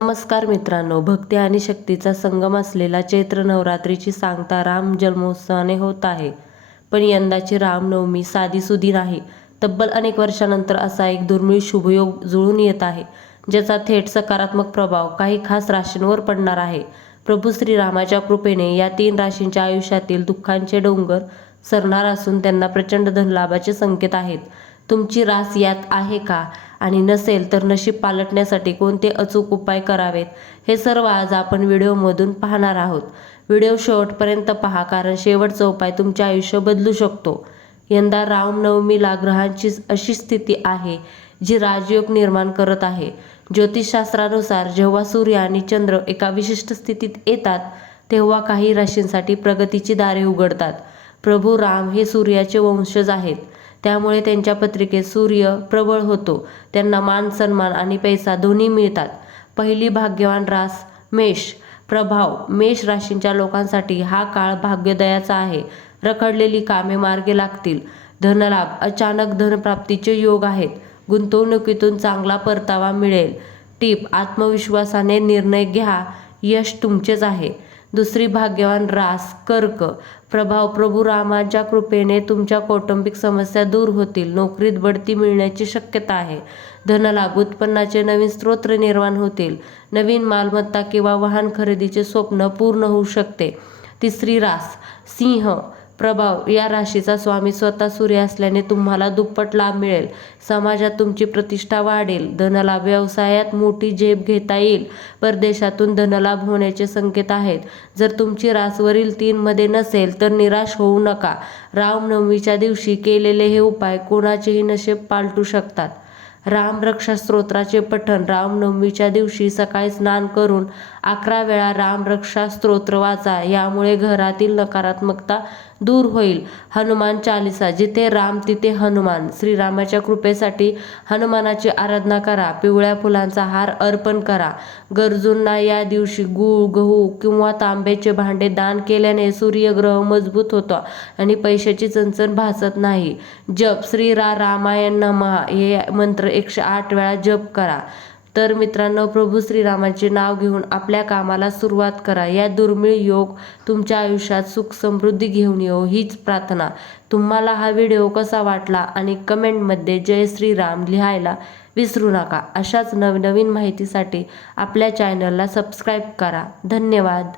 नमस्कार मित्रांनो, भक्ती आणि शक्तीचा संगम असलेला चैत्र नवरात्रीची सांगता राम जन्मोत्सवाने होत आहे. पण यंदाची रामनवमी साधीसुधी नाही. तब्बल अनेक वर्षांनंतर असा एक दुर्मिळ शुभयोग जुळून येत आहे, ज्याचा थेट सकारात्मक प्रभाव काही खास राशींवर पडणार आहे. प्रभू श्रीरामाच्या कृपेने या 3 राशींच्या आयुष्यातील दुःखांचे डोंगर सरणार असून त्यांना प्रचंड धनलाभाचे संकेत आहेत. तुमची रास यात आहे का? आणि नसेल तर नशीब पालटण्यासाठी कोणते अचूक उपाय करावेत, हे सर्व आज आपण व्हिडिओमधून पाहणार आहोत. व्हिडिओ शेवटपर्यंत पहा, कारण शेवटचा उपाय तुमचे आयुष्य बदलू शकतो. यंदा रामनवमीला ग्रहांची अशी स्थिती आहे जी राजयोग निर्माण करत आहे. ज्योतिषशास्त्रानुसार जेव्हा सूर्य आणि चंद्र एका विशिष्ट स्थितीत येतात, तेव्हा काही राशींसाठी प्रगतीची दारे उघडतात. प्रभू राम हे सूर्याचे वंशज आहेत, त्यामुळे त्यांच्या पत्रिकेत सूर्य प्रबळ होतो. त्यांना मान सन्मान आणि पैसा दोन्ही मिळतात. पहिली भाग्यवान रास मेष. प्रभाव. मेष राशींच्या लोकांसाठी हा काळ भाग्योदयाचा आहे. रखडलेली कामे मार्गी लागतील. धनलाभ. अचानक धनप्राप्तीचे योग आहेत. गुंतवणुकीतून चांगला परतावा मिळेल. टीप: आत्मविश्वासाने निर्णय घ्या, यश तुमचेच आहे. दुसरी भाग्यवान रास कर्क. प्रभाव. प्रभू रामाच्या कृपेने तुमच्या कौटुंबिक समस्या दूर होतील. नोकरीत बढती मिळण्याची शक्यता आहे. धनलाभ. उत्पन्नाचे नवीन स्रोत निर्माण होतील. नवीन मालमत्ता किंवा वाहन खरेदीचे स्वप्न पूर्ण होऊ शकते. तिसरी रास सिंह. प्रभाव. या राशीचा स्वामी स्वतः सूर्य असल्याने तुम्हाला दुप्पट लाभ मिळेल. समाजात तुमची प्रतिष्ठा वाढेल. धनलाभ. व्यवसायात मोठी झेप घेता येईल. परदेशातून धनलाभ होण्याचे संकेत आहेत. जर तुमची रास वरील 3 मध्ये नसेल तर निराश होऊ नका. रामनवमीच्या दिवशी केलेले हे उपाय कोणाचेही नशीब पालटू शकतात. रामरक्षा स्तोत्राचे पठण. रामनवमीच्या दिवशी सकाळी स्नान करून 11 वेळा रामरक्षा स्तोत्र वाचा. यामुळे घरातील नकारात्मकता दूर होईल. हनुमान चालीसा. जिथे राम तिथे हनुमान. श्रीरामाच्या कृपेसाठी हनुमानाची आराधना करा. पिवळ्या फुलांचा हार अर्पण करा. गरजूंना या दिवशी गूळ, गहू किंवा तांब्याचे भांडे दान केल्याने सूर्यग्रह मजबूत होतो आणि पैशाची चणचण भासत नाही. जप. श्री रामाय नमः हे मंत्र 108 वेळा जप करा. तर मित्रांनो, प्रभू श्रीरामाचे नाव घेऊन आपल्या कामाला सुरुवात करा. या दुर्मिळ योग तुमच्या आयुष्यात सुख समृद्धी घेऊन येऊ, हीच प्रार्थना. तुम्हाला हा व्हिडिओ कसा वाटला आणि कमेंटमध्ये जय श्रीराम लिहायला विसरू नका. अशाच नवनवीन माहितीसाठी आपल्या चॅनलला सबस्क्राईब करा. धन्यवाद.